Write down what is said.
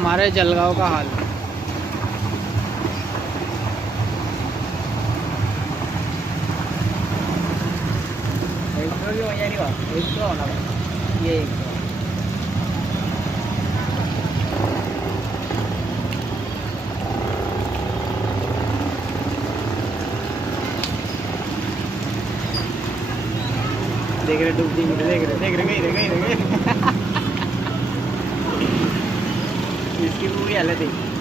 हमारे जलगांव का हाल। ये देख रहे डूबती देख रहे गई इसकी पूरी हालत है।